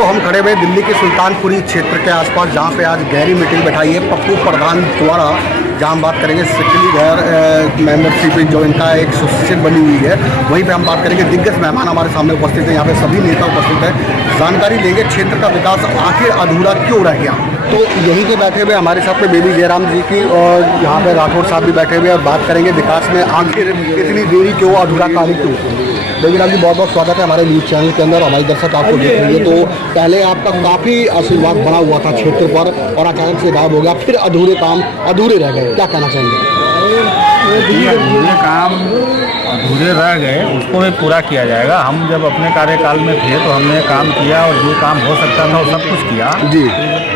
दोस्तों हम खड़े हुए दिल्ली के सुल्तानपुरी क्षेत्र के आसपास, जहां पे आज गहरी मीटिंग बैठाई है पप्पू प्रधान द्वारा, जहां हम बात करेंगे सिकली घर मेंबरशिप जो इनका एक सोसाइटी बनी हुई है, वहीं पे हम बात करेंगे। दिग्गज मेहमान हमारे सामने उपस्थित हैं, यहाँ पे सभी नेता उपस्थित हैं। जानकारी लेंगे क्षेत्र का विकास आखिर अधूरा क्यों रह गया। तो यहीं पे बैठे हुए हमारे साथ में बेबी जयराम जी की, और यहाँ पे राठौर साहब भी बैठे हुए और बात करेंगे विकास में आखिर इतनी देरी क्यों, अधूरा कार्य क्यों। बेबी राम जी बहुत बहुत स्वागत है हमारे न्यूज़ चैनल के अंदर। हमारे दर्शक आपको देख रही है, तो पहले आपका काफ़ी आशीर्वाद बना हुआ था क्षेत्र पर और अचानक से गायब हो गया, फिर अधूरे काम अधूरे रह गए, क्या कहना चाहेंगे। अधूरे काम अधूरे रह गए, उसको भी पूरा किया जाएगा। हम जब अपने कार्यकाल में थे तो हमने काम किया और जो काम हो सकता था वो सब कुछ किया जी।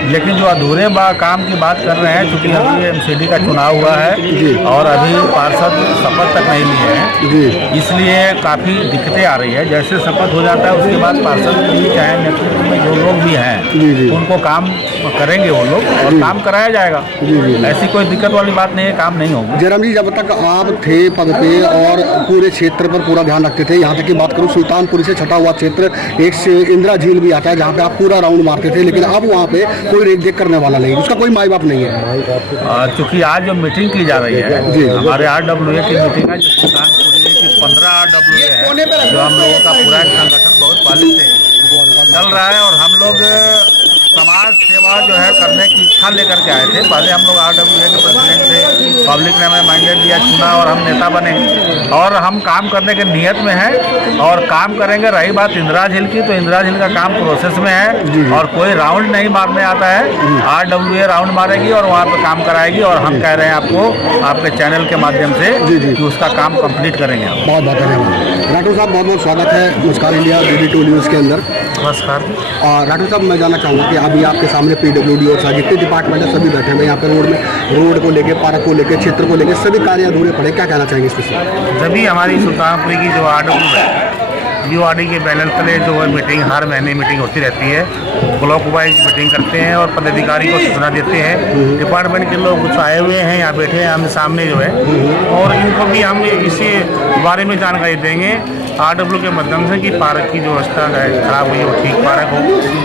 लेकिन जो अधूरे काम की बात कर रहे हैं, चूँकि अभी एमसीडी का चुनाव हुआ है जी। और अभी पार्षद शपथ तक नहीं लिए हैं जी, इसलिए काफ़ी दिक्कतें आ रही है। जैसे शपथ हो जाता है उसके बाद पार्षद भी चाहे नेतृत्व में जो लोग भी जी, जी। हैं उनको काम करेंगे वो लोग और काम कराया जाएगा। जी, जी। ऐसी कोई दिक्कत वाली बात नहीं है, काम नहीं होगा। जयराम जी जब तक आप थे पद पे और पूरे क्षेत्र पर पूरा ध्यान रखते थे, यहाँ तक की बात करूँ सुल्तानपुरी से छटा हुआ क्षेत्र, एक से इंदिरा झील भी आता है जहाँ पे आप पूरा राउंड मारते थे, लेकिन अब वहाँ पे कोई रेख देख करने वाला नहीं, उसका कोई माई बाप नहीं है। चूँकि आज जो मीटिंग की जा रही है जी। हमारे RWA की मीटिंग है, जो सुल्तानपुरी की 15 RWA है, जो हम लोगों का पूरा एक संगठन बहुत पहले से चल रहा है और हम लोग समाज सेवा जो है करने की इच्छा लेकर के आए थे। पहले हम लोग RWA के प्रेसिडेंट थे, पब्लिक ने हमें मैंडेट दिया, चुना और हम नेता बने और हम काम करने के नियत में हैं और काम करेंगे। रही बात इंदिरा झील की, तो इंदिरा झील का काम प्रोसेस में है और कोई राउंड नहीं मारने आता है। RWA राउंड मारेगी और वहाँ पे काम कराएगी और हम कह रहे हैं आपको आपके चैनल के माध्यम से कि उसका काम कंप्लीट करेंगे। बहुत बहुत धन्यवाद राठौर साहब, बहुत बहुत स्वागत है नमस्कार इंडिया DD2 न्यूज़ के अंदर। नमस्कार। और राठौर साहब मैं जानना चाहूँगा कि अभी आपके सामने PWD और जितने डिपार्टमेंट है सभी बैठे हुए यहाँ पे रोड को लेके, पार्क को लेके, क्षेत्र को लेके सभी कार्य अधूरे पड़े, क्या कहना चाहेंगे इस पर। जब भी हमारी सुल्तानपुरी की जो RWA है, URD के बैनर तले जो है मीटिंग हर महीने मीटिंग होती रहती है, ब्लॉक वाइज मीटिंग करते हैं और पदाधिकारी को सूचना देते हैं। डिपार्टमेंट के लोग कुछ आए हुए हैं, यहाँ बैठे हैं हम सामने जो है, और इनको भी हम इसी बारे में जानकारी देंगे RW के माध्यम से कि पार्क की जो व्यवस्था है खराब हुई है वो ठीक पार्क हो,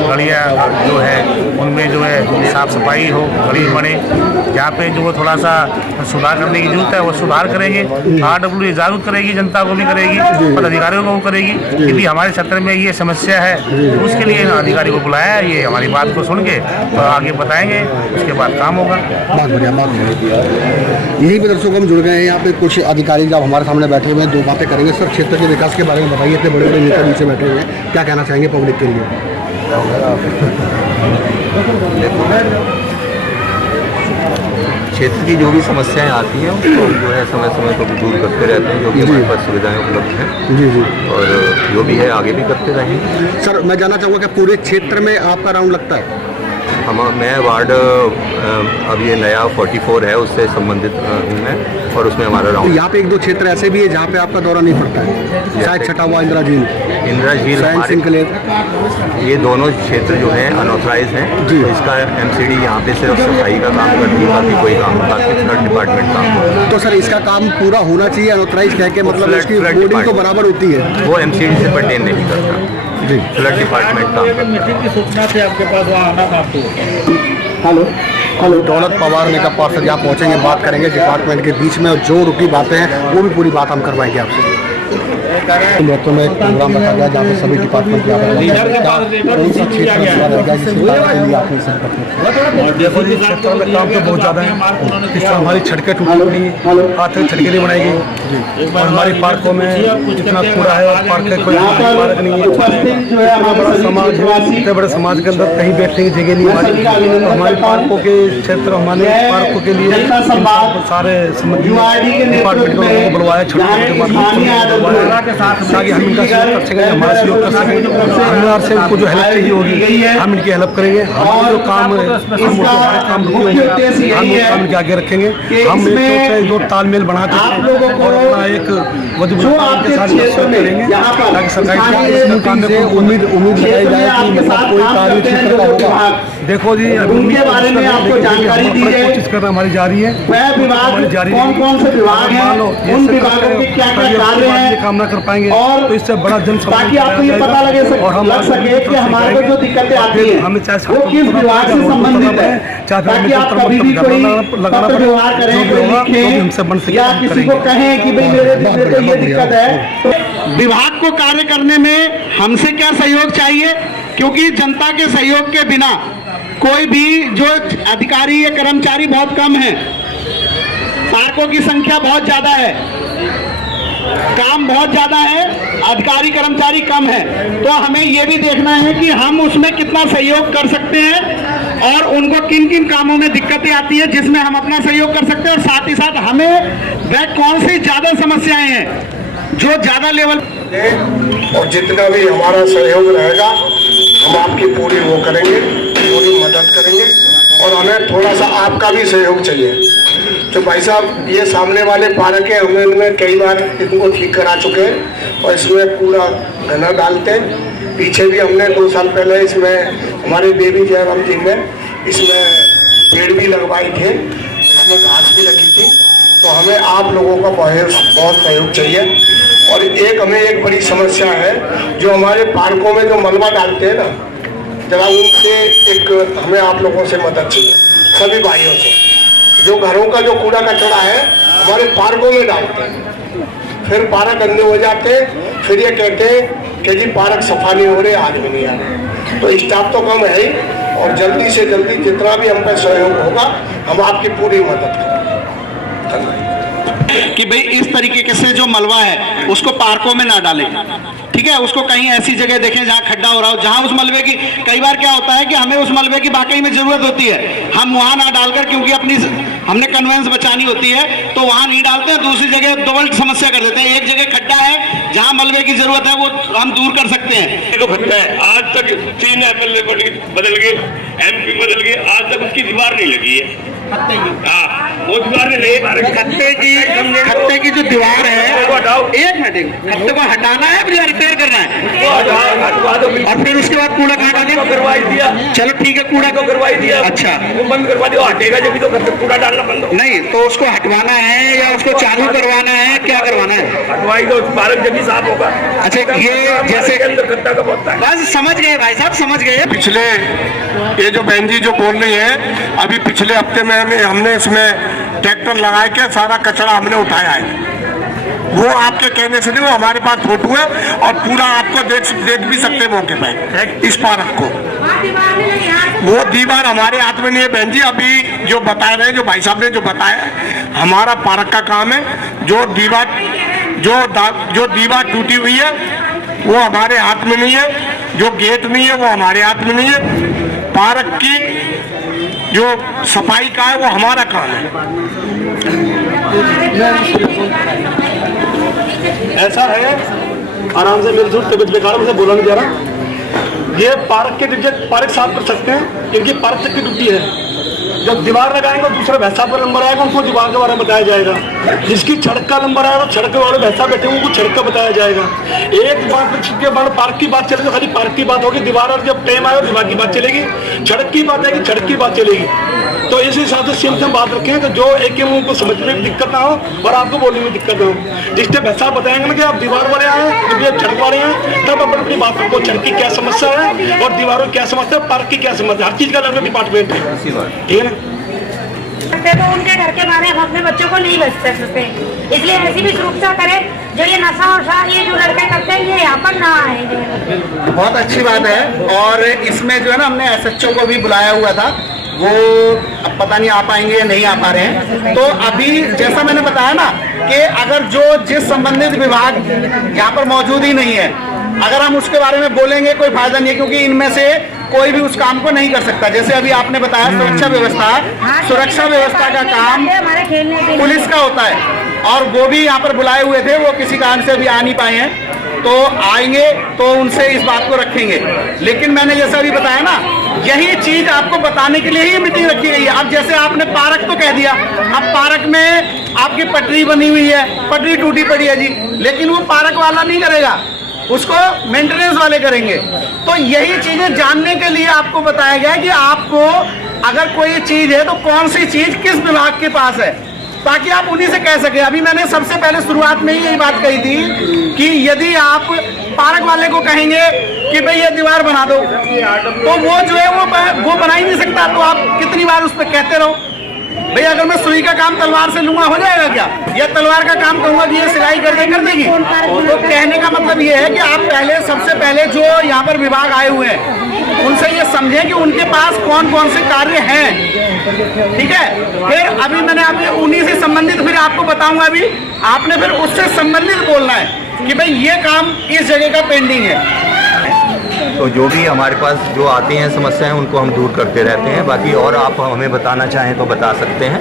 गलियाँ जो है उनमें जो है साफ़ सफाई हो, गली बने, जहाँ पे जो वो थोड़ा सा सुधार करने की जरूरत है वो सुधार करेंगे। RW जागरूक करेगी, जनता को भी करेगी, पदाधिकारियों को करेगी कि भी हमारे क्षेत्र में ये समस्या है, तो उसके लिए अधिकारी को बुलाया है, ये हमारी बात को सुन के तो आगे बताएंगे, उसके बाद काम होगा। बहुत बढ़िया, बहुत बढ़िया। यही पे दर्शकों हम जुड़ गए हैं, यहाँ पे कुछ अधिकारी जब हमारे सामने बैठे हुए हैं, दो बातें करेंगे। सर क्षेत्र के विकास के बारे में बताइए, इतने बड़े बड़े नेता नीचे बैठे हुए हैं, क्या कहना चाहेंगे पब्लिक के लिए। क्षेत्र की जो भी समस्याएं आती हैं उसको जो है समय समय पर दूर करते रहते हैं, जो कि हमारे पास सुविधाएं उपलब्ध हैं। जी जी। और जो भी है आगे भी करते रहेंगे। सर मैं जानना चाहूँगा कि पूरे क्षेत्र में आपका राउंड लगता है। मैं वार्ड अब ये नया 44 है उससे संबंधित हूँ मैं, और उसमें हमारा राउंड। तो यहाँ पे एक दो क्षेत्र ऐसे भी है जहाँ पे आपका दौरा नहीं पड़ता है, शायद छटा हुआ इंदिरा झील ये दोनों क्षेत्र जो हैं अनऑथराइज हैं जी। तो इसका MCD यहाँ पे सिर्फ सफाई का काम करती है, बाकी कोई काम, बाकी फ्लड डिपार्टमेंट काम। तो सर इसका काम पूरा होना चाहिए, अनऑथराइज कह के मतलब इसकी बोर्डिंग तो बराबर होती है, वो MCD से पर्टेन नहीं करता जी, फ्लड डिपार्टमेंट काम। मीटिंग की सूचना थी आपके पास, वहाँ आना था आपको। हेलो दौलत पवार ने कहा पार्षद यहाँ पहुँचेंगे, बात करेंगे डिपार्टमेंट के बीच में और जो रुकी बातें हैं वो भी पूरी बात हम करवाएंगे आपसे। महत्व में एक प्रोग्राम रखा गया जहाँ पे सभी डिपार्टमेंट देखो जी क्षेत्र में काम तो बहुत ज़्यादा है। इस तरह हमारी सड़कें टूटी पड़ी, हाथ से सड़कें नहीं बनाई गई और हमारी पार्कों में इतना कूड़ा है और पार्क कोई पार्क नहीं है। इतना बड़ा समाज है, इतने बड़े समाज के अंदर कहीं बैठने की जगह नहीं हमारी, तो हमारे पार्कों के क्षेत्र, हमारे पार्कों के लिए सारे संबंधित डिपार्टमेंट के लोगों को बुलवाया, छोटे ताकि हम इनका सहयोग कर सकें, हमारा सहयोग कर सकें। हमारे से उनको जो हेल्प चाहिए होगी हम इनकी हेल्प करेंगे। हम जो काम काम हम इनके आगे रखेंगे। हम एक दो तालमेल बनाते और अपना एक के साथ करेंगे ताकि सरकारी काम में उम्मीद लगाई जाए कि मतलब कोई कार्य क्षेत्र का होगा देखो जी, उनके बारे में आपको जानकारी दी है। कोशिश करना हमारी जारी है। वह विभाग कौन कौन से विभाग हैं, उन विभागों के क्या क्या कार्य हैं, काम ना कर पाएंगे और तो इससे बड़ा जन ताकि आपको ये पता लग सके कि हमारे को जो दिक्कतें आती हैं वो किस विभाग से संबंधित है, ताकि आप कभी भी कोई पत्र व्यवहार करें, कोई लिखें या किसी को कहें कि भाई मेरे को ये दिक्कत है। तो विभाग को कार्य करने में हमसे क्या सहयोग चाहिए, क्योंकि जनता के सहयोग के बिना कोई भी जो अधिकारी या कर्मचारी बहुत कम है, पार्कों की संख्या बहुत ज्यादा है, काम बहुत ज्यादा है, अधिकारी कर्मचारी कम है, तो हमें यह भी देखना है कि हम उसमें कितना सहयोग कर सकते हैं और उनको किन किन कामों में दिक्कतें आती है जिसमें हम अपना सहयोग कर सकते हैं, और साथ ही साथ हमें वह कौन सी ज्यादा समस्याएं हैं जो ज्यादा लेवल, और जितना भी हमारा सहयोग रहेगा हम आपकी पूरी वो करेंगे, पूरी मदद करेंगे। और हमें थोड़ा सा आपका भी सहयोग चाहिए। तो भाई साहब, ये सामने वाले पार्क है, हमने इनमें कई बार इनको ठीक करा चुके हैं और इसमें पूरा घना डालते हैं। पीछे भी हमने 2 साल पहले इसमें हमारे बेबी जयराम जी में इसमें पेड़ भी लगवाए थे, इसमें घास भी लगी थी। तो हमें आप लोगों का बहुत सहयोग चाहिए। और हमें एक बड़ी समस्या है, जो हमारे पार्कों में जो मलबा डालते हैं ना, जरा उनसे हमें आप लोगों से मदद चाहिए, सभी भाइयों से। जो घरों का जो कूड़ा कचरा है हमारे पार्कों में डालते हैं, फिर पार्क गंदे हो जाते हैं, फिर ये कहते हैं कि जी पार्क सफा नहीं हो रहे, आदमी नहीं आ रहे। तो स्टाफ तो कम है ही, और जल्दी से जल्दी जितना भी हम पे सहयोग होगा हम आपकी पूरी मदद करेंगे। धन्यवाद। कि भाई इस तरीके से जो मलबा है उसको पार्कों में ना डालें, ठीक है, उसको कहीं ऐसी जगह देखें जहां खड्डा हो रहा हो, जहां उस मलबे की, कई बार क्या होता है कि हमें उस मलबे की वाकई में जरूरत होती है, हम वहां ना डालकर, क्योंकि अपनी हमने कन्वेंस बचानी होती है तो वहां नहीं डालते हैं, दूसरी जगह डबल समस्या कर देते हैं। एक जगह खड्डा है जहां मलबे की जरूरत है वो हम दूर कर सकते हैं। तो खड्डा है, आज तक 3 MLA बदल गए, MP बदल गए, आज तक उसकी दीवार नहीं लगी है। वो दीवार नहीं, खत्ते की जो दीवार है, एक मिनट, खत्ते को हटाना है या रिपेयर करना है, और फिर उसके बाद कूड़ा कहाँ डालें? करवाई दिया। चलो ठीक है, कूड़ा को करवाई दिया। अच्छा, वो बंद करवा दिया, हटेगा जब भी तो कूड़ा डालना बंद हो। नहीं तो उसको हटवाना है या उसको चालू करवाना है, क्या करवाना है? हटवाई तो पार्क जब भी साफ होगा। अच्छा, ये जैसे अंदर खड्डा का होता है। बस समझ गए भाई साहब, समझ गए। पिछले ये जो बहन जी जो बोल रही है, अभी पिछले हफ्ते में हमने इसमें ट्रैक्टर लगा के सारा कचरा हमने उठाया है। वो आपके कहने से नहीं, वो हमारे पास फोटो है और पूरा आपको देख भी सकते हैं मौके पर इस पार्क को। वो दीवार हमारे हाथ में नहीं है बहन जी, अभी जो बता रहे हैं, जो भाई साहब ने जो बताया, हमारा पार्क का काम है। जो दीवार टूटी हुई है वो हमारे हाथ में नहीं है, जो गेट नहीं है वो हमारे हाथ में नहीं है। पार्क की जो सफाई का है वो हमारा काम है। ऐसा है, आराम से मिलजुल, तबियत बेकार, मुझे बोला नहीं जा रहा। ये पार्क के पार्क साफ कर सकते हैं, इनकी पार्क तक की टूटी है। जब दीवार लगाएंगे दूसरा भैंसा पर नंबर आएगा, उनको दीवार के बारे में बताया जाएगा। जिसकी सड़क का नंबर आएगा, सड़क वाले भैंसा बैठे उनको सड़क का बताया जाएगा। एक बात के बाद पार्क की बात चलेगी, खाली पार्क की बात होगी, दीवार और जब टाइम आएगा दीवार की बात चलेगी, सड़क की बात आएगी, सड़क की बात चलेगी। तो इस हिसाब से सेम सेम बात रखें कि जो एक उनको समझने में दिक्कत ना हो और आपको बोलने में दिक्कत ना हो। जिससे भैंसा बताएंगे ना कि आप दीवार वाले आए, जब आप सड़क वाले हैं, तब अपन अपनी बात रखो, सड़क की क्या समस्या है और दीवारों की क्या समस्या है, पार्क की क्या समस्या है, हर चीज़ का अलग डिपार्टमेंट है, ठीक है ना। तो उनके घर के बारे हम अपने बच्चों को नहीं बच सकते, इसलिए ऐसी भी सुरक्षा करें जो ये नशा और ये जो लड़के करते हैं ये यहाँ पर ना आएंगे। बहुत अच्छी बात है। और इसमें जो है ना, हमने SHO को भी बुलाया हुआ था, वो अब पता नहीं आ पाएंगे या नहीं आ पा रहे हैं। तो अभी जैसा मैंने बताया ना कि अगर जिस संबंधित विभाग यहाँ पर मौजूद ही नहीं है, अगर हम उसके बारे में बोलेंगे कोई फायदा नहीं है, क्योंकि इनमें से कोई भी उस काम को नहीं कर सकता। जैसे अभी आपने बताया सुरक्षा व्यवस्था का काम पुलिस का होता है, और वो भी यहाँ पर बुलाए हुए थे, वो किसी कारण से अभी आ नहीं पाए हैं, तो आएंगे तो उनसे इस बात को रखेंगे। लेकिन मैंने जैसा अभी बताया ना, यही चीज आपको बताने के लिए ही मीटिंग रखी गई है। अब जैसे आपने पार्क तो कह दिया, अब पार्क में आपकी पटरी बनी हुई है, पटरी टूटी पड़ी है जी, लेकिन वो पार्क वाला नहीं करेगा, उसको मेंटेनेंस वाले करेंगे। तो यही चीजें जानने के लिए आपको बताया गया है कि आपको अगर कोई चीज है तो कौन सी चीज किस विभाग के पास है, ताकि आप उन्हीं से कह सके। अभी मैंने सबसे पहले शुरुआत में ही यही बात कही थी कि यदि आप पार्क वाले को कहेंगे कि भाई ये दीवार बना दो, तो वो जो है वो बना ही नहीं सकता। तो आप कितनी बार उस पर कहते रहो भाई अगर मैं सुई का काम तलवार से लूंगा हो जाएगा क्या, या तलवार का काम कहूंगा कि ये सिलाई कर देगी। तो कहने का मतलब ये है कि आप पहले सबसे पहले जो यहाँ पर विभाग आए हुए हैं उनसे ये समझें कि उनके पास कौन कौन से कार्य हैं, ठीक है। फिर अभी मैंने अभी उन्हीं से संबंधित फिर आपको बताऊंगा, अभी आपने फिर उससे संबंधित बोलना है कि भाई ये काम इस जगह का पेंडिंग है। तो जो भी हमारे पास जो आती हैं समस्याएं उनको हम दूर करते रहते हैं। बाकी और आप हमें बताना चाहें तो बता सकते हैं,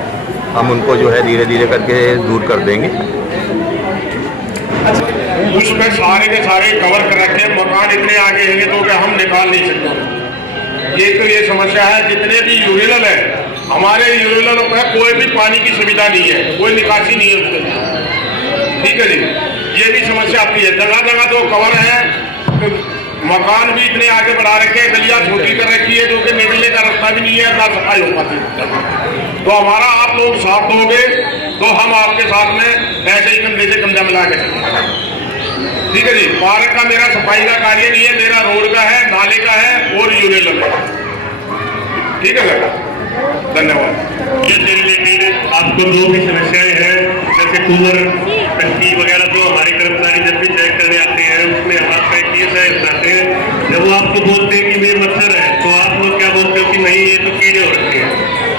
हम उनको जो है धीरे धीरे करके दूर कर देंगे। उसमें सारे के सारे कवर कर रखे हैं, मकान इतने आगे हैं तो क्या हम निकाल नहीं सकते। ये तो ये समस्या है, जितने भी यूरिनल है हमारे यूरिनलों में कोई भी पानी की सुविधा नहीं है, कोई निकासी नहीं है उसके, ठीक है जी। ये भी समस्या आती है, जगह जगह तो कवर है, तो मकान भी इतने आगे बढ़ा रखे हैं, गलियां छोटी कर रखी है जो कि निकलने का रास्ता भी नहीं है, ना सफाई हो पाती। तो हमारा आप लोग साथ दोगे तो हम आपके साथ में ऐसे ही कंधे से कंधा मिला के चलेंगे, ठीक है जी। पार्क का मेरा सफाई का कार्य नहीं है, मेरा रोड का है, नाले का है और यूरिनल का, ठीक है सर, धन्यवाद। ये रिलेटेड आपको जो भी समस्याएं हैं जैसे कूलर टंकी वगैरह जो हमारे कर्मचारी जब भी चेक करने आते हैं उसमें हम आपका एक केस है बताते हैं। जब वो आपको बोलते हैं कि ये मच्छर है तो आप लोग क्या बोलते हो कि नहीं ये तो कीड़े हो रखे हैं।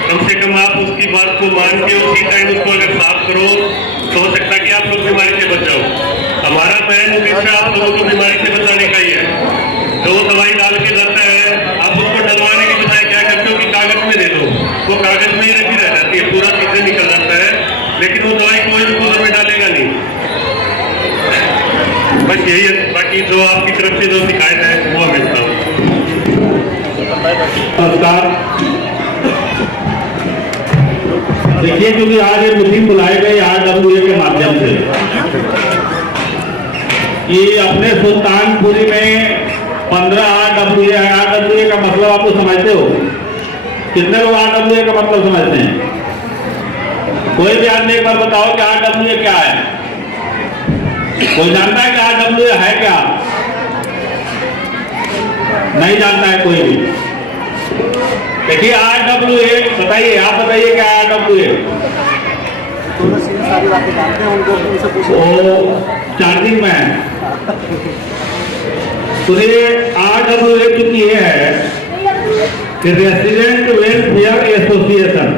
कम से कम आप उसकी बात को मान के उसी टाइम उसको अगर साफ करो तो हो सकता है कि आप लोग बीमारी से बच जाओ। हमारा पहल उद्देश्य आप लोगों को बीमारी से बचाने का ही है। जो दवाई डाल के जाता है आप उसको डलवाने की बजाय क्या करते हो कि कागज में दे दो, वो कागज में ही रखी रह जाती है, पूरा चीजें निकल जाता है, लेकिन वो दवाई कोई भी कूलर में डालेगा नहीं। बस यही है, बाकी जो आपकी तरफ से जो शिकायत है वो हमें बताओ। नमस्कार। देखिए क्योंकि आज ये मीटिंग बुलाए गए RWA के माध्यम से कि अपने सुल्तानपुरी में 15 RWA का मतलब आप तो समझते हो, कितने लोग RWA का मतलब समझते हैं? कोई भी आदमी एक बार बताओ कि RWA क्या है? कोई जानता है कि RWA है क्या? नहीं जानता है कोई भी। देखिए RWA बताइए, आप बताइए क्या RWA? वो चार्जिंग में है। तो ये RWA चूंकि ये है कि रेसिडेंट वेलफेयर एसोसिएशन,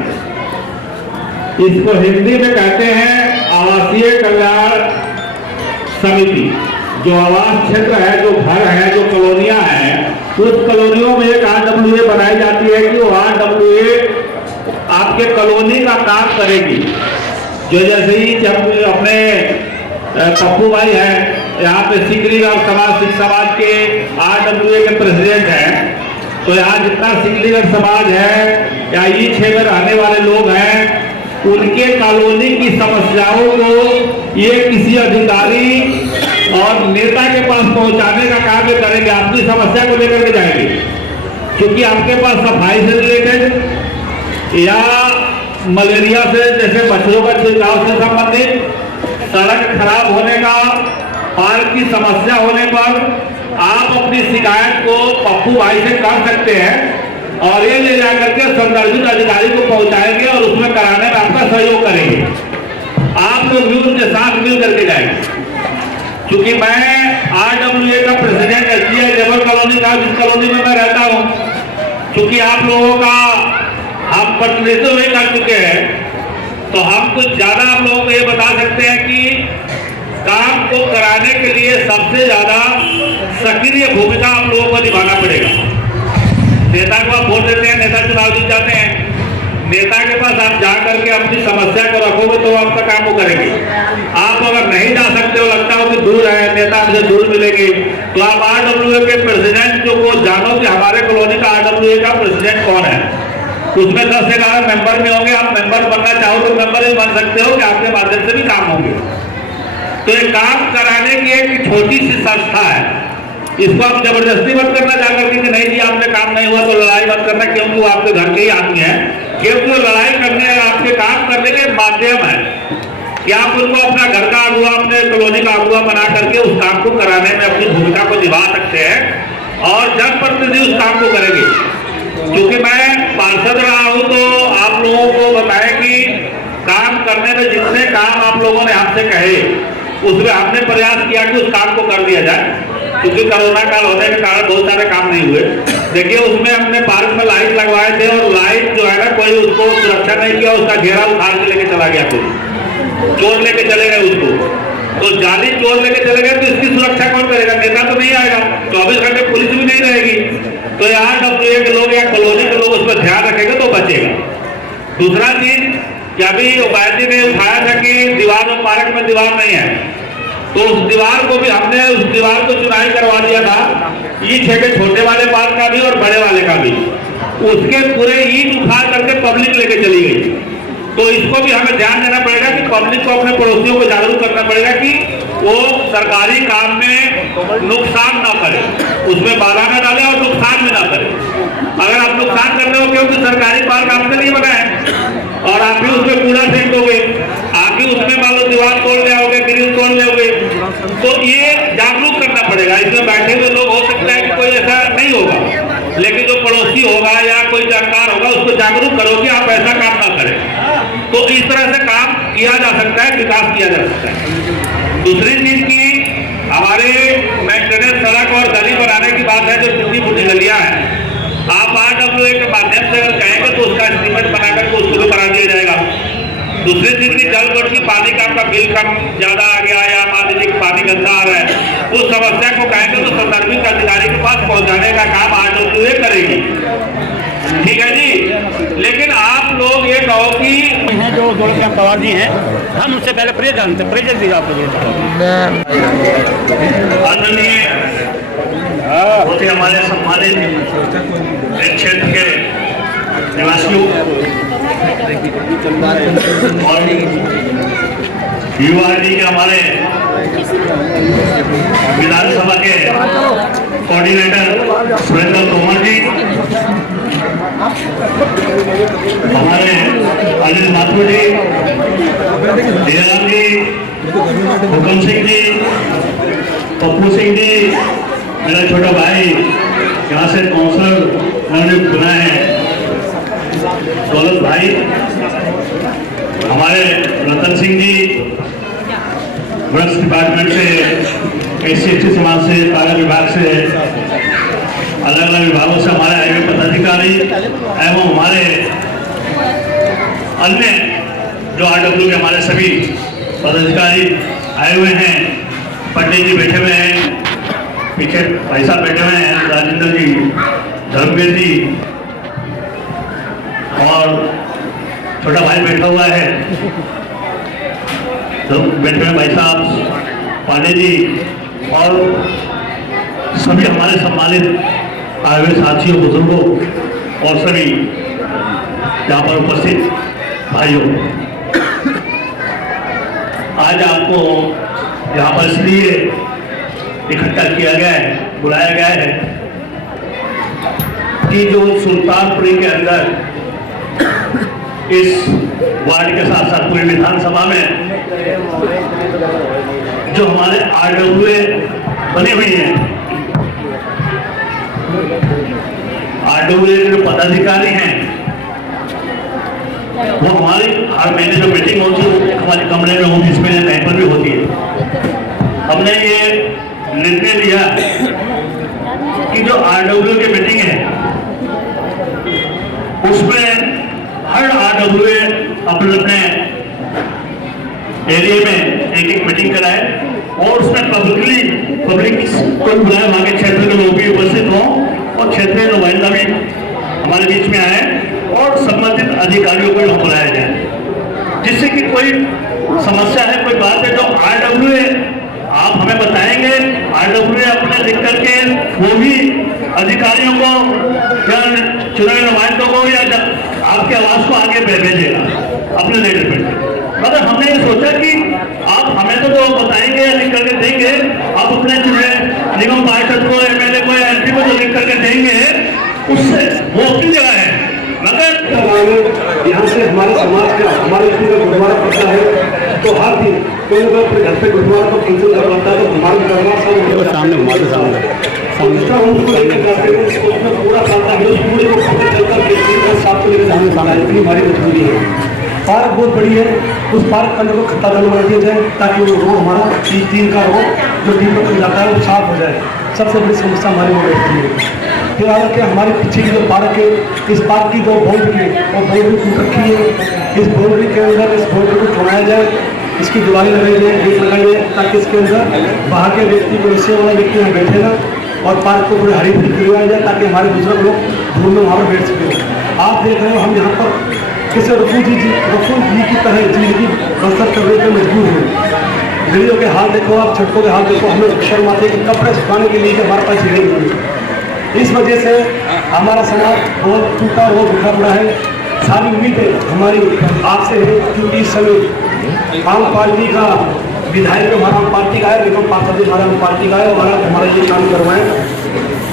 इसको हिंदी में कहते हैं आवासीय कल्याण समिति। जो आवास क्षेत्र है, जो घर है, जो कॉलोनियां हैं, उस कॉलोनियों में एक RWA बनाई जाती है कि वो RWA आपके कॉलोनी का काम करेगी। जो जैसे ही जब अपने पप्पू भाई हैं यहाँ पे सिकरीगढ़ समाज के RWA के प्रेसिडेंट हैं, तो यहाँ जितना सिकरीगढ़ समाज है या ये क्षेत्र में रहने वाले लोग हैं, उनके कॉलोनी की समस्याओं को ये किसी अधिकारी और नेता के पास पहुंचाने का कार्य करेंगे, अपनी समस्या को लेकर के जाएंगे। क्योंकि आपके पास सफाई से रिलेटेड या मलेरिया से जैसे मच्छरों का छिड़काव से संबंधित, सड़क खराब होने का, पार्क की समस्या होने पर आप अपनी शिकायत को पप्पू भाई से कर सकते हैं और ये ले जाकर के संदर्भित अधिकारी को पहुंचाएंगे और उसमें कराने में आपका सहयोग करेंगे। आप लोग भी उनके साथ मिल करके जाएंगे। क्योंकि मैं RWA का प्रेसिडेंट SBI लेबर कॉलोनी का, जिस कॉलोनी में मैं रहता हूँ, क्योंकि आप लोगों का हम प्रतिनिधित्व भी कर चुके हैं, तो हम कुछ ज्यादा आप लोगों को ये बता सकते हैं कि काम को कराने के लिए सबसे ज्यादा सक्रिय भूमिका आप लोगों को निभाना पड़ेगा। नेता को आप वोट देते हैं, नेता चुनाव जीत जाते हैं, नेता के पास आप जा करके अपनी समस्या को रखोगे तो आपका काम वो करेंगे। आप अगर नहीं जा सकते हो, लगता हो कि दूर है, नेता हमसे दूर मिलेंगे, तो आप RWA के प्रेसिडेंट जो को जानो कि हमारे कॉलोनी का RWA का प्रेसिडेंट कौन है। उसमें 10-11 मेंबर में होंगे, आप मेंबर बनना चाहो तो मेंबर भी बन सकते हो कि आपके माध्यम से भी काम होंगे। तो ये काम कराने की एक छोटी सी संस्था है, इसको आप जबरदस्ती मत करना जाकर कि नहीं जी आपने काम नहीं हुआ तो लड़ाई मत करना, क्योंकि वो आपके घर के ही आदमी है, क्योंकि वो लड़ाई करने आपके काम करने के माध्यम है कि आप उनको अपना घर का अगुआ, अपने कॉलोनी का अगुआ बना करके उस काम को कराने में अपनी भूमिका को निभा सकते हैं और जनप्रतिनिधि उस काम को करेंगे। क्योंकि मैं पार्षद रहा हूं तो आप लोगों को बताएं कि काम करने में जितने काम आप लोगों ने हमसे कहे उसमें हमने प्रयास किया कि उस काम को कर दिया जाए, क्योंकि कोरोना काल होने के कारण बहुत सारे काम नहीं हुए। देखिए उसमें हमने पार्क में लाइट लगवाए थे और लाइट जो है ना कोई उसको सुरक्षा नहीं किया, उसका घेरा उखाड़ के लेके चला गया, कोई चोर लेके चले गए उसको, तो जाली चोर लेके चले गए तो इसकी सुरक्षा कौन करेगा? नेता तो नहीं आएगा, 24 घंटे पुलिस भी नहीं रहेगी, तो यहाँ डब्ल्यूए के लोग या कॉलोनी के लोग उस पर ध्यान रखेंगे तो बचेगा। दूसरा चीज कि अभी उपाध्याय जी ने उठाया था कि दीवार और पार्क में दीवार नहीं है, तो उस दीवार को भी हमने उस दीवार को चुनाई करवा दिया था, ईंट है छोटे वाले पार्क का भी और बड़े वाले का भी, उसके पूरे ईंट उखाड़ करके पब्लिक लेके चली गई। तो इसको भी हमें ध्यान देना पड़ेगा कि पब्लिक को अपने पड़ोसियों को जागरूक करना पड़ेगा कि वो सरकारी काम में नुकसान ना करे, उसमें बाधा न डाले और नुकसान भी ना करे। अगर आप नुकसान कर रहे हो क्योंकि सरकारी पार्क आपके लिए बना है और आप भी उसमें कूड़ा फेंक दोगे, आप भी उसमें मान लो दीवार तोड़ ले आओगे, ग्रिल तोड़ लोगे, तो ये जागरूक करना पड़ेगा। इसमें बैठे हुए लोग हो सकता है कि कोई ऐसा नहीं होगा, लेकिन जो पड़ोसी होगा या कोई जानकार होगा उसको जागरूक करो कि आप ऐसा काम ना करें। तो इस तरह से काम किया जा सकता है, विकास किया जा सकता है। दूसरी चीज की हमारे मेंटेनेंस सड़क और गली बनाने की बात है, जो टूटी फूटी गलियां हैं, आप RWA के माध्यम से अगर कहेंगे तो उसका एस्टीमेट बनाकर के उसको भी बना दिया जाएगा। दूसरी चीज की जल बोर्ड की पानी का आपका बिल कम ज्यादा आ गया या मान लीजिए पानी गंदा आ रहा है, उस समस्या को कहेंगे तो संदर्भित अधिकारी के पास पहुंचाने का काम RWA करेगी। ठीक है जी, लेकिन आप लोग ये कहो कि जो दोनों के पवार जी हैं, हम उससे पहले प्रेज जानते, प्रेज दी आपको आदरणीय बहुत ही हमारे सम्मानित इस क्षेत्र के निवासियों और UID के हमारे विधानसभा के कोऑर्डिनेटर सुरेंद्र तोमर जी, हमारे अनिल माथुर जी, जयराम जी, हुकम सिंह जी, पप्पू सिंह जी, मेरा छोटा भाई यहाँ से काउंसलर उन्होंने बुना है दौलत भाई, हमारे रतन सिंह जी वृक्ष डिपार्टमेंट से, SC समाज से, कार्य विभाग से, अलग अलग विभागों से हमारे आए हुए पदाधिकारी एवं हमारे अन्य जो RWA के हमारे सभी पदाधिकारी आए हुए हैं। पंडित जी बैठे हुए हैं, पीछे भाई साहब बैठे हुए हैं, राजेंद्र जी, धर्मवीर जी और छोटा भाई बैठा हुआ है, तो बैठे हुए भाई साहब पांडे जी और सभी हमारे सम्मानित आए हुए साथियों, बुजुर्गों और सभी यहाँ पर उपस्थित भाइयों, आज आपको यहाँ पर इसलिए इकट्ठा किया गया है, बुलाया गया है कि जो सुल्तानपुरी के अंदर इस वार्ड के साथ साथ पूरी विधानसभा में जो हमारे RWA बनी हुई हैं, RWA के जो पदाधिकारी हैं, वो हमारी हर महीने जो मीटिंग होती है हमारे कमरे में, ऑफिस में, कहीं पर भी होती है। हमने ये निर्णय लिया कि जो RWA की मीटिंग है उसमें हर RWA अपने अपने एरिया में एक एक मीटिंग कराए और उसमें पब्लिक को बुलाए, वहाँ के क्षेत्र के लोग भी उपस्थित हों और क्षेत्रीय नुमाइंदा भी हमारे बीच में आए और संबंधित अधिकारियों को बुलाया जाए, जिससे कि कोई समस्या है, कोई बात है जो RWA आप हमें बताएंगे, RWA अपने लिख करके वो भी अधिकारियों को या चुनावी नुमाइंदों को या आपकी आवाज को आगे भेजेगा अपने लेटर पे। मतलब हमने ये सोचा कि आप हमें तो बताएंगे निगम पार्षद को, एमएलए को, एमपी को जो लिख करके देंगे उससे वो अपनी जगह है, मगर यहाँ से हमारे समाज का हमारे गुरुद्वारा पड़ता है तो हर दिन कोई अगर अपने घर पे गुरुद्वारा को फंक्शन करवाता है तो हमारे दरबार साहब सामने उनको लेकर जाते हैं, उसमें पूरा चलता है, उस पूरे को चलकर साफ को लेकर जाने सामने इतनी हमारी मजबूरी है। पार्क बहुत बड़ी है, उस पार्क के अंदर को खत्ता बना दिया जाए ताकि वो रोड हमारा टीन का रोड जो टीन पर जाता है वो साफ हो जाए। सबसे बड़ी समस्या हमारी वो रहती है। फिर आगे के हमारे पीछे की जो पार्क है, इस पार्क की जो बाउंड्री है वो बाउंड्री टूट रखी है, इस बाउंड्री के अंदर इस बाउंड्री को छोड़ाया जाए, इसकी दीवारें लगाई जाए, गेट लगाई जाए ताकि इसके अंदर बाहर के व्यक्ति को रिश्ते वाला व्यक्ति यहाँ बैठे ना और पार्क को पूरे हरी भरी करवाया जाए ताकि हमारे बुजुर्ग लोग धूल में वहाँ पर बैठ सकें। आप देख रहे हो हम यहाँ पर किसी रफूल जी की तरह जिंदगी बसर करने पर मजबूर हैं। गलियों के हाल देखो, आप सड़कों के हाल देखो, हमें शर्म आती है कि कपड़े सुखाने के लिए हमारे पास जगह नहीं है। इस वजह से हमारा समाज बहुत टूटा हुआ बिखरा पड़ा है। सारी उम्मीदें हमारी आपसे है क्योंकि इस समय आम पार्टी का विधायक हमारा आम पार्टी का है, निगम पार्षद हमारा आम पार्टी का है, हमारा ये काम करवाएं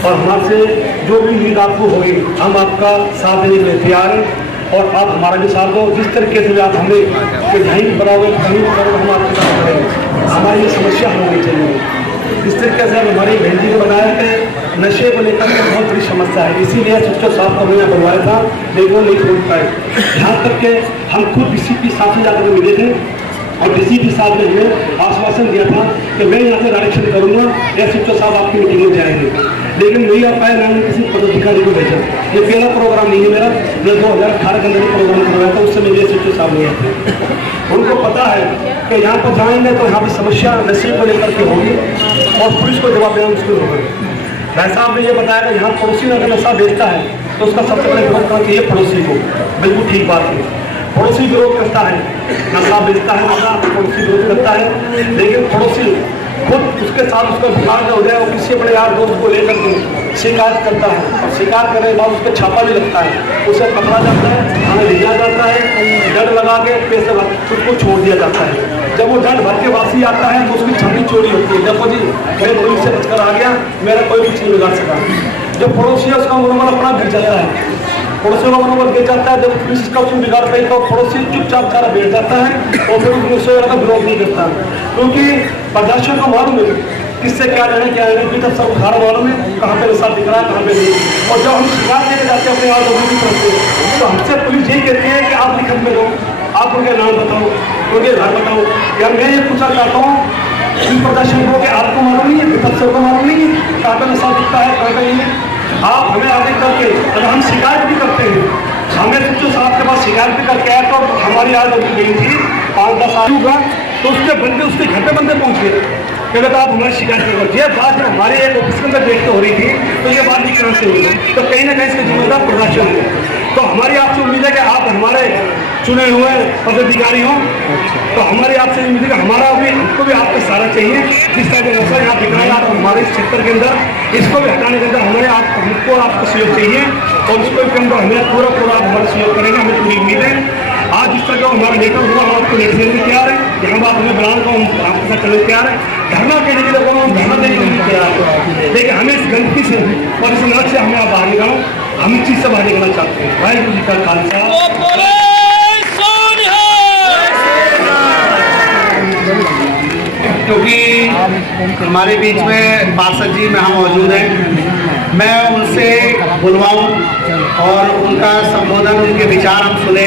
और हमारे जो भी उम्मीद आपको होगी हम आपका साथ देने के लिए तैयार हैं और आप हमारा भी साथ दो। जिस तरीके से आप हमें कहीं बनाओगे कहीं करोगे हम आपके साथ करेंगे। हमारी ये समस्या हल होनी चाहिए। इस तरीके से हमारी बहन जी ने बनाया कि नशे को लेकर के बहुत बड़ी समस्या है, इसीलिए सुच्चा साहब को हमने बनवाया था लेकिन वो नहीं छोड़ पाए। यहाँ तक के हम खुद डीसीपी साहब से जाकर मिले थे और डीसीपी साहब ने हमें आश्वासन दिया था कि मैं यहाँ से डायरेक्शन करूँगा या सुच्चा साहब आपकी मीटिंग में जाएंगे, लेकिन नहीं आ पाया। मैंने किसी पदाधिकारी को भेजा। ये पहला प्रोग्राम नहीं है मेरा, मैं 2018 के अंदर प्रोग्राम करवाया था, उस समय मेरे सुच्चा साहब नहीं आते। उनको पता है कि यहाँ पर जाएंगे तो यहाँ पर समस्या नशे को लेकर के होगी और पुलिस को जवाब देना मुश्किल होगा। भाई साहब ने ये बताया कि यहाँ पड़ोसी अगर नशा बेचता है तो उसका सबसे पहले विरोध करना चाहिए पड़ोसी को। बिल्कुल ठीक बात है, पड़ोसी विरोध करता है, नशा बेचता है नशा पड़ोसी विरोध करता है, लेकिन पड़ोसी खुद उसके साथ उसका बिगाड़ हो जाए और किसी अपने यार दोस्त को लेकर के शिकायत करता है और शिकायत करने के बाद उस पर छापा भी लगता है, उसे पकड़ा जाता है, थाने भेजा जाता है, दंड लगा के पैसे उसको छोड़ दिया जाता है। जब वो दंड भर के वापसी आता है तो उसकी छवि चोरी होती है। देखो जी मैं पुलिस से बचकर आ गया, मेरा कोई कुछ नहीं बिगाड़ सका। जो पड़ोसी है उसका मनोबल अपना गिर जाता है, पड़ोसियों का मनोबल गिर जाता है। जब पुलिस इसका कुछ बिगाड़ पाई तो पड़ोसी चुपचाप सारा बैठ जाता है और फिर पुलिस का विरोध नहीं करता, क्योंकि प्रदर्शन को मालूम है किससे क्या लेना क्या लेना, तब सब खाना मालूम है कहाँ पे नशा दिख रहा है कहाँ पे नहीं। और जब हम शिकायत लेके जाते हैं अपने आप लोगों की तरफ तो हमसे पुलिस यही कहती है कि आप लिखत में दो, आप उनके नाम बताओ, उनके घर बताओ। यार मैं ये पूछना चाहता हूँ इन प्रदर्शन को कि आपको मालूम नहीं है, तब सबको मालूम नहीं है कहाँ पे नशा दिखता है कहाँ पे नहीं। आप हमें आगे करके अगर हम शिकायत भी करते हैं, हमें सुच्चू साहब के पास शिकायत भी करके आए तो हमारी आज होगी गई थी 5-10 साल का, तो उसके बंदे उसके घर पे बंदे पहुँच गए कहते आप हमारी शिकायत करो। ये बात है हमारे एक ऑफिस के अंदर बैठ हो रही थी तो ये बात नहीं कहाँ से हुई, तो कहीं ना कहीं इसका जिम्मेदार प्रशासन है। तो हमारी आपसे उम्मीद है कि आप हमारे चुने हुए पदाधिकारी हों, तो हमारी आपसे उम्मीद है कि हमारा भी हमको भी आपका सहारा चाहिए। जिस तरह का नशा यहाँ दिख रहा है आप हमारे इस क्षेत्र के अंदर इसको भी हटाने के अंदर हमें हमको आपका सहयोग चाहिए और उसको के अंदर हमें पूरा आप हमारा सहयोग करेंगे, हमें पूरी उम्मीद है। आज जिस तरह का हमारा नेता हुआ हम आपको लेकर देने तैयार है, यहाँ बात हमें बनाने को हम आपके साथ चलने तैयार है, धरना देने के लिए हम धरना देने के लिए तैयार है। लेकिन हमें इस गंदगी से और इस नरक से हमें आप बाहर निकालो, हम इस चीज़ से बाहर निकलना चाहते हैं। वाहिगुरू जी का खालसा। क्योंकि हमारे बीच में पार्षद जी यहाँ मौजूद हैं, मैं उनसे बुलवाऊं और उनका संबोधन उनके विचार हम सुने।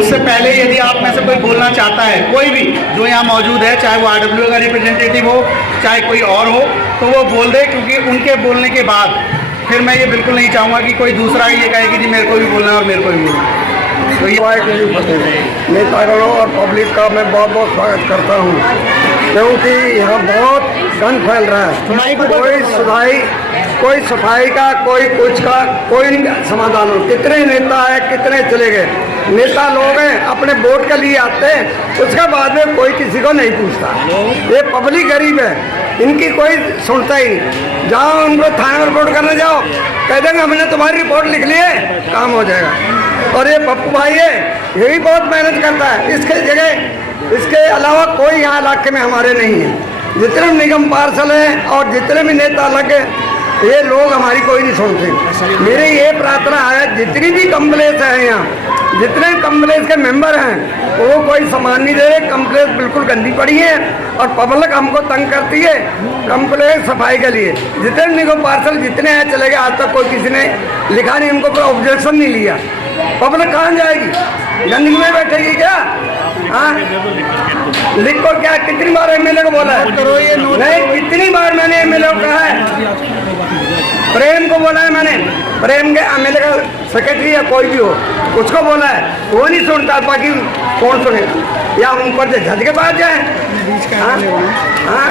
उससे पहले यदि आप में से कोई बोलना चाहता है, कोई भी जो यहाँ मौजूद है, चाहे वो RWA का रिप्रेजेंटेटिव हो चाहे कोई और हो, तो वो बोल दे, क्योंकि उनके बोलने के बाद फिर मैं ये बिल्कुल नहीं चाहूँगा कि कोई दूसरा ये कहे कि जी मेरे को भी बोलना है और मेरे को भी बोलना है। तो ये नेतागणों और पब्लिक का मैं बहुत बहुत स्वागत करता हूँ, क्योंकि यहाँ बहुत गंद फैल रहा है। कोई सफाई का कोई कुछ का कोई समाधान हो। कितने नेता है, कितने चले गए नेता लोग हैं, अपने वोट के लिए आते हैं, उसके बाद में कोई किसी को नहीं पूछता। ये पब्लिक गरीब है, इनकी कोई सुनता ही नहीं। जाओ उनको थाने रिपोर्ट करने जाओ, कह देंगे हमने तुम्हारी रिपोर्ट लिख ली है, काम हो जाएगा। और ये पप्पू भाई है, ये भी बहुत मेहनत करता है। इसके जगह इसके अलावा कोई यहाँ इलाके में हमारे नहीं है। जितने भी निगम पार्षद हैं और जितने भी नेता लगे, ये लोग हमारी कोई नहीं सुनते। मेरी ये प्रार्थना है, जितनी भी कम्प्लेस है यहाँ, जितने कम्प्लेस के मेंबर हैं वो कोई सामान नहीं दे रहे। कम्प्लेस बिल्कुल गंदी पड़ी है और पब्लिक हमको तंग करती है कम्प्लेस सफाई के लिए। जितने निगम पार्षद जितने हैं चले गए, आज तक कोई किसी ने लिखा नहीं, उनको कोई ऑब्जेक्शन नहीं लिया। पब्लिक कहाँ जाएगी? गंदगी में बैठेगी क्या? हाँ, लिख को क्या? कितनी बार एमएलए को बोला है? नहीं, कितनी बार मैंने एमएलए को कहा है, प्रेम को बोला है मैंने, प्रेम के एमएलए का सेक्रेटरी या कोई भी हो उसको बोला है, वो नहीं सुनता। बाकी कौन सुने? या उन पर झज के पास जाए? हाँ? हाँ?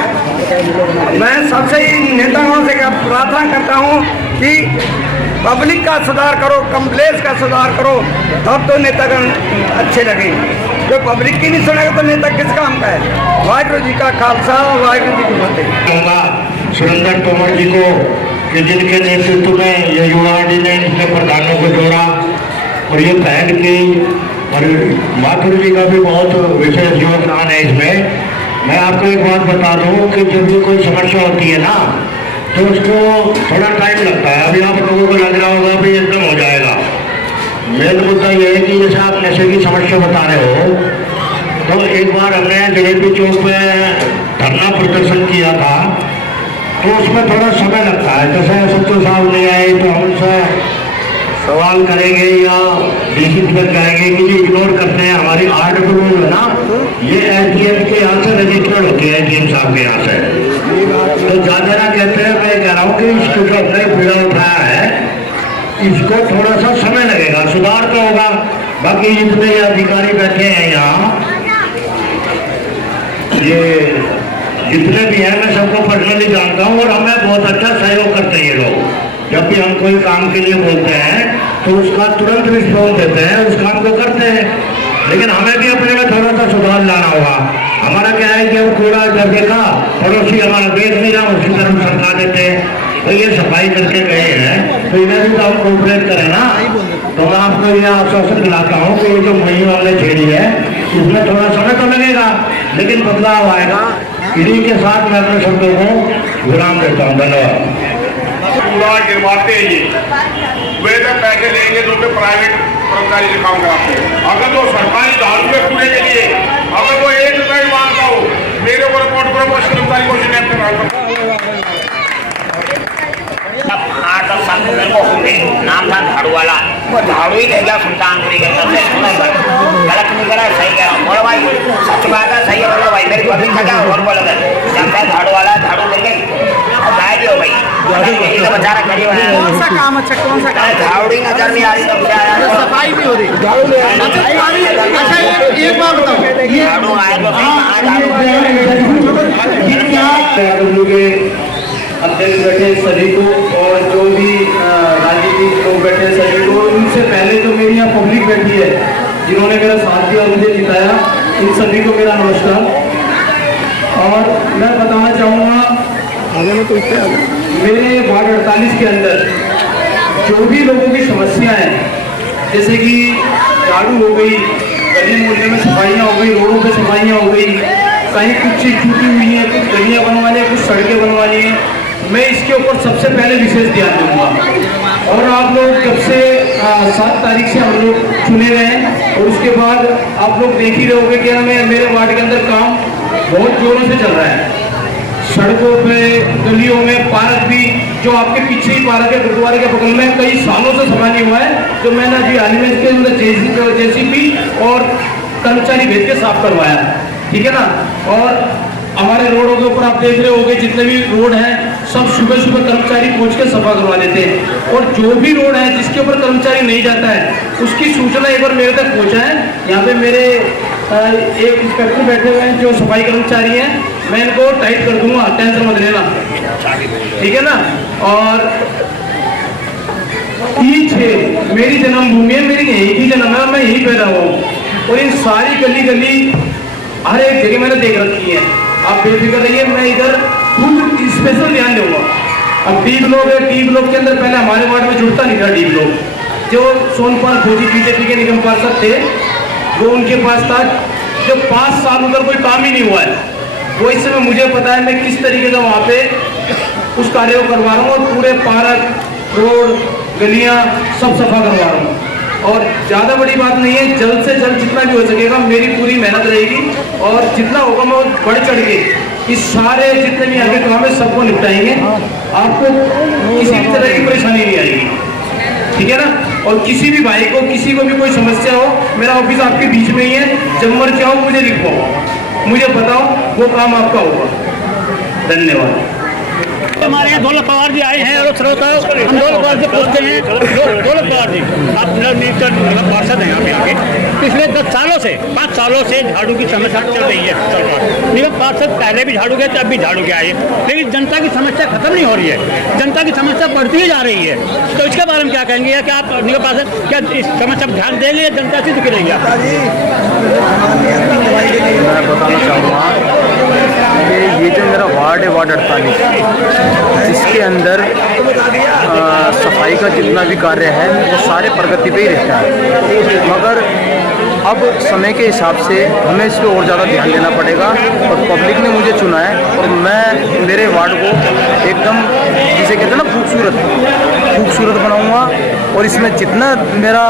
मैं सबसे नेताओं से प्रार्थना करता हूँ कि पब्लिक का सुधार करो, कम्प्लेक्स का सुधार करो, तब तो नेतागण अच्छे लगेंगे। जो पब्लिक की नहीं सुनेगा तो नेता किस काम का है? वाहिगुरु जी का खालसा, वाहिगुरु जी की फतेह। सुरेंद्र तोमर जी को कि जिनके नेतृत्व में ये युवा ने इसके प्रधानों को जोड़ा और ये पहल की, और माथुर जी का भी बहुत विशेष योगदान है इसमें। मैं आपको एक बात बता दूं कि जब भी कोई समस्या होती है ना तो उसको थोड़ा टाइम लगता है। अभी आप लोगों को लग रहा होगा भी एकदम हो जाएगा। मेन मुद्दा ये है कि जैसे आप नशे की समस्या बता रहे हो, तो एक बार हमने जलेबी चौक पे धरना प्रदर्शन किया था, तो उसमें थोड़ा समय लगता है। जैसे सचिव साहब नहीं आए तो हम उनसे सवाल करेंगे या डीसी तक जाएंगे कि जो इग्नोर करते हैं हमारी आर्टिकल जो है ना, ये एसडीएम के यहाँ से रजिस्टर्ड होती है, डीएम साहब के यहाँ से। तो ज़्यादा ना कहते हैं, मैं कह रहा हूँ कि इसको जो अपने पीड़ा उठाया है इसको थोड़ा सा समय लगेगा, सुधार तो होगा। बाकी जितने अधिकारी बैठे हैं यहाँ, ये जितने भी हैं, मैं सबको पर्सनली जानता हूँ और हमें बहुत अच्छा सहयोग करते हैं ये लोग। जब भी हम कोई काम के लिए बोलते हैं तो उसका तुरंत रिस्पॉन्स देते हैं, उस काम को करते हैं। लेकिन हमें भी अपने में थोड़ा सा सुधार लाना होगा। हमारा क्या है कि हम कूड़ा जब देखा पड़ोसी हमारा देख नहीं रहा, उसी तरफ सरका देते हैं। तो ये सफाई करके गए हैं तो इन्हें भी तो हम कोऑपरेट करें ना। तो मैं आपको ये आश्वासन दिलाता हूँ कि ये जो मुहिम हमने छेड़ी है इसमें थोड़ा समय तो लगेगा, लेकिन बदलाव आएगा। इन्हीं के साथ मैं अपने शब्दों को विराम देता हूँ। धन्यवाद। कूड़ा गिरवाते हैं ये, वे तो पैसे लेंगे तो प्राइवेट कर्मचारी दिखाऊंगा आपको। अगर तो सरकारी झाड़ू के कूड़े के लिए अगर वो 1 रुपये मांगता हो, मेरे को रिपोर्ट करो, उस कर्मचारी को शिकायत करा। 8-10 साल से मेरे को होंगे, नाम था झाड़ू वाला, वो झाड़ू ही ले गया सुल्तानपुरी के अंदर से। गलत नहीं करा, सही कह रहा हूँ। बोलो भाई, सच बात है, सही है। बोलो भाई, मेरी कभी थका और बोलो जब मैं झाड़ू वाला झाड़ू ले गई और गायब हो गई। बेचारा गरीब है, कौन सा काम अच्छा, कौन सा काम? झाड़ू ही नजर नहीं आ रही, तो सफाई भी हो रही, झाड़ू ले। अच्छा, एक बात बताओ, ये झाड़ू आए तो अध्यक्ष बैठे सभी को और जो भी राजनीतिक लोग बैठे सभी को, उनसे पहले जो मेरी यहाँ पब्लिक बैठी है जिन्होंने मेरा साथ दिया और मुझे जिताया, इन सभी को मेरा नमस्कार। और मैं बताना चाहूँगा, मेरे वार्ड 48 के अंदर जो भी लोगों की समस्या है, जैसे कि झाड़ू हो गई, गली मोहल्ले में सफाइयाँ हो गई, रोडों पे सफाइयाँ हो गई, कहीं कुछ चीज़ टूटी हुई है, कुछ गलियाँ बनवानी है, कुछ सड़कें बनवानी है, मैं इसके ऊपर सबसे पहले विशेष ध्यान दूंगा। और आप लोग जब से 7 तारीख से हम लोग चुने गए हैं और उसके बाद आप लोग देख ही रहोगे कि हमें मेरे वार्ड के अंदर काम बहुत जोरों से चल रहा है। सड़कों पे, गलियों में, पार्क भी, जो आपके पीछे ही पार्क है गुरुद्वारे के बगल में, कई सालों से सफा नहीं हुआ है, जो मैंने अभी हाल में इसके अंदर जेसीबी और कर्मचारी भेज के साफ करवाया, ठीक है ना। और हमारे रोडों के ऊपर आप देख रहे होंगे जितने भी रोड हैं सब सुबह सुबह कर्मचारी पहुंच के सफा करवा देते हैं। और जो भी रोड है जिसके ऊपर कर्मचारी नहीं जाता है उसकी सूचना एक बार मेरे तक पहुंचा है। यहाँ पे मेरे एक इंस्पेक्टर बैठे हुए हैं जो सफाई कर्मचारी हैं, मैं इनको टाइट कर दूंगा, टेंशन मत लेना, ठीक है ना। और 3-6 मेरी जन्मभूमि है, मेरी यही की जन्म है, मैं यहीं पैदा हुआ हूँ। और इन सारी गली गली हर एक जगह मैंने देख रखी है, आप बेफिक्र रहिए, मैं इधर खुद स्पेशल ध्यान दूंगा। अब डी ब्लॉक है, डी ब्लॉक के अंदर पहले हमारे वार्ड में जुड़ता नहीं था डी ब्लॉक, जो सोनपाल फौजी बीजेपी के निगम पार्षद थे वो उनके पास था, जो 5 साल उधर कोई काम ही नहीं हुआ है। वो इस समय मुझे पता है मैं किस तरीके से वहाँ पे उस कार्य को करवा रहा हूँ और पूरे पार्क, रोड, गलियाँ सब सफा करवा रहा हूँ। और ज़्यादा बड़ी बात नहीं है, जल्द से जल्द जितना भी हो सकेगा मेरी पूरी मेहनत रहेगी और जितना होगा मैं बढ़ चढ़ के इस सारे जितने भी आगे काम है सबको निपटाएंगे। आपको किसी भी तरह की परेशानी नहीं आएगी, ठीक है ना। और किसी भी भाई को, किसी को भी कोई समस्या हो, मेरा ऑफिस आपके बीच में ही है। जब मर्जी आओ मुझे लिखो, मुझे बताओ, वो काम आपका होगा। धन्यवाद। हमारे यहाँ दौलत पवार जी आए हैं और श्रोता हम दौलत पवार से पूछते हैं। दौलत पवार जी, आप पार्षद हैं यहाँ पे आके, पिछले 10 सालों से 5 सालों से झाड़ू की समस्या चल रही है सरकार। निगम पार्षद पहले भी झाड़ू गए थे, अब भी झाड़ू के आए, लेकिन जनता की समस्या खत्म नहीं हो रही है, जनता की समस्या बढ़ती ही जा रही है। तो इसके बारे में क्या कहेंगे कि आप निगम पार्षद क्या इस समस्या पर ध्यान देंगे, जनता से दुखी रहेंगे? मैं बताना चाहूँगा कि ये जो मेरा वार्ड है, वार्ड 48, जिसके अंदर सफाई का जितना भी कार्य है वो सारे प्रगति पे ही रहता है, मगर अब समय के हिसाब से हमें इस पर और ज़्यादा ध्यान देना पड़ेगा। और पब्लिक ने मुझे चुना है और मैं मेरे वार्ड को एकदम जिसे कहते हैं ना खूबसूरत बनाऊंगा। और इसमें जितना मेरा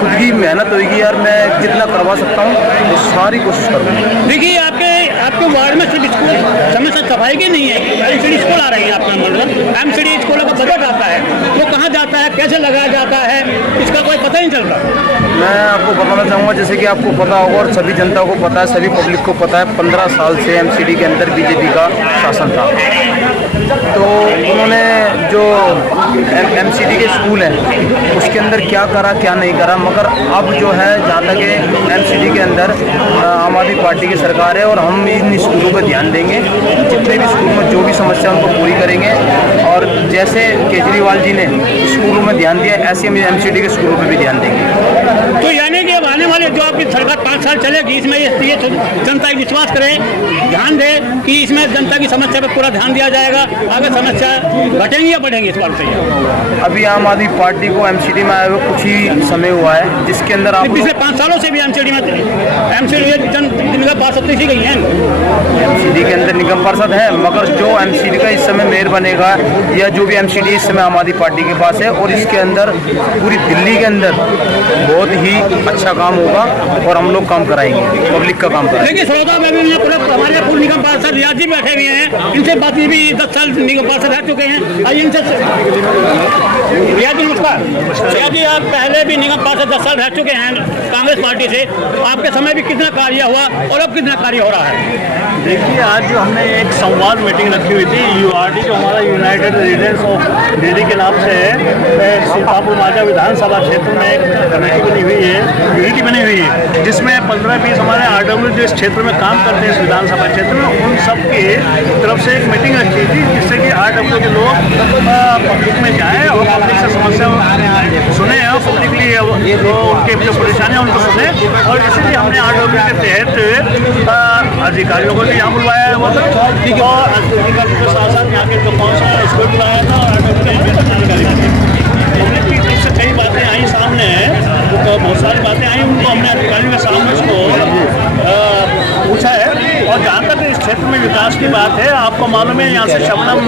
खुद की मेहनत होगी यार, मैं जितना करवा सकता हूँ वो सारी कोशिश करूँगा। देखिए आपके वार्ड में सिर्फ स्कूल समस्या सफाई की नहीं है, एमसीडी स्कूल आ रही है आपका मतलब, एमसीडी स्कूलों का बजट आता है, वो कहाँ जाता है, कैसे लगाया जाता है, इसका कोई पता नहीं चल रहा। मैं आपको बताना चाहूँगा, जैसे कि आपको पता होगा और सभी जनता को पता है, सभी पब्लिक को पता है, 15 साल से एमसीडी के अंदर बीजेपी का शासन था। तो उन्होंने जो एमसीडी के स्कूल हैं उसके अंदर क्या करा क्या नहीं करा, मगर अब जो है जहाँ तक एमसीडी के अंदर आम आदमी पार्टी की सरकार है और हम इन स्कूलों पर ध्यान देंगे। जितने भी स्कूल में जो भी समस्या उनको पूरी करेंगे और जैसे केजरीवाल जी ने स्कूलों में ध्यान दिया ऐसे हम एमसीडी के स्कूलों पर भी ध्यान देंगे। तो यानी कि अब आने वाले जो आपकी सरकार 5 साल चलेगी, इसमें ये जनता एक विश्वास करे, ध्यान दे कि इसमें जनता की समस्या पर पूरा ध्यान दिया जाएगा। आगे समस्या घटेंगी या बढ़ेंगी इस बार से? अभी आम आदमी पार्टी को एमसीडी में आए हुए कुछ ही समय हुआ है, जिसके अंदर आप पिछले 5 सालों से भी एमसीडी में निगम पार्षद ही गई हैं। एमसीडी के अंदर निगम पार्षद है, मगर जो एमसीडी का इस समय मेयर बनेगा या जो भी एमसीडी इस समय आम आदमी पार्टी के पास है, और इसके अंदर पूरी दिल्ली के अंदर बहुत ही अच्छा काम होगा और हम लोग काम कराएंगे, पब्लिक का काम कराएंगे। देखिए श्रोता में भी हमारे पूर्व निगम पार्षद रियाज जी बैठे हुए हैं, इनसे बात भी 10 साल निगम पार्षद रह चुके हैं। आइए इनसे। रियाज जी नमस्कार। रियाज जी, आप पहले भी निगम पार्षद 10 साल रह चुके हैं कांग्रेस पार्टी से, आपके समय भी कितना कार्य हुआ और अब कितना कार्य हो रहा है? देखिए, आज जो हमने एक संवाद मीटिंग रखी हुई थी, यूआरडी जो हमारा यूनाइटेड रेजिडेंट्स ऑफ दिल्ली के नाम से है, सीतापुर माजा विधानसभा क्षेत्र में एक कमेटी बनी हुई है, यूनिटी बनी हुई है, जिसमें 15-20 हमारे आरडब्ल्यू जो इस क्षेत्र में काम करते हैं, इस विधानसभा क्षेत्र में, उन सब के तरफ से एक मीटिंग रखी थी, जिससे कि आरडब्ल्यू के लोग पब्लिक में जाएँ और पब्लिक से समस्या सुने और पब्लिकली उनके जो परेशानियाँ उनको सुने। और इसीलिए हमने आरडब्ल्यू के तहत अधिकारियों को भी यहाँ बुलवाया हुआ था और अधिकारियों के साथ साथ यहाँ के जो कौन सा स्कूल बुलाया था और कई बातें आई सामने, तो बहुत सारी बातें आई, उनको हमने अधिकारियों के सामने उसको पूछा है। और जहाँ तक इस क्षेत्र में विकास की बात है, आपको मालूम है यहाँ से शबनम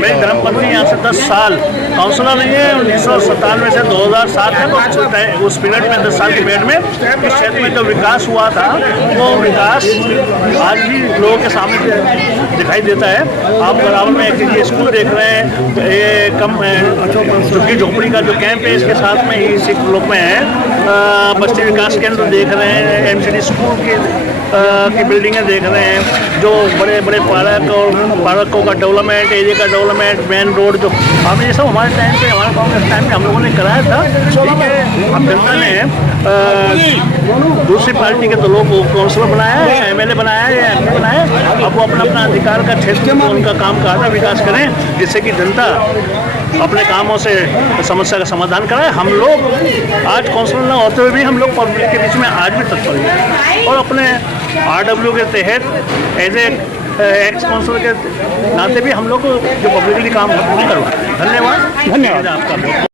मेरी धर्मपत्नी यहाँ से 10 साल काउंसलर रही है, 1997 से 2007 तक उस पीरियड में 10 साल के पीरियड में इस क्षेत्र में जो विकास हुआ था वो विकास आज भी लोगों के सामने दिखाई देता है। आप बराबर में एक स्कूल देख रहे हैं, ये कम झुग्गी झोपड़ी का जो कैंप है इसके साथ में ही सिख लोग में है, बस्ती विकास केंद्र देख रहे हैं, एमसीडी स्कूल की बिल्डिंगें देख रहे हैं, जो बड़े बड़े पार्कों का डेवलपमेंट, एरिया का डेवलपमेंट, मेन रोड जो हमने ये सब हमारे टाइम पे, हमारे कांग्रेस टाइम पे हम लोगों ने कराया था। ठीक है, अब जनता ने दूसरी पार्टी के तो लोग काउंसलर बनाया है, एमएलए बनाया है या एमपी बनाया है, अब वो अपना अपना अधिकार का क्षेत्र में उनका काम का विकास करें, जिससे कि जनता अपने कामों से समस्या का समाधान कराए। हम लोग आज काउंसलर न होते हुए भी हम लोग पब्लिक के बीच में आज भी तत्पर हैं और अपने आरडब्ल्यू के तहत एज एक्स काउंसलर के नाते भी हम लोग जो पब्लिकली काम करवाएं। धन्यवाद आपका।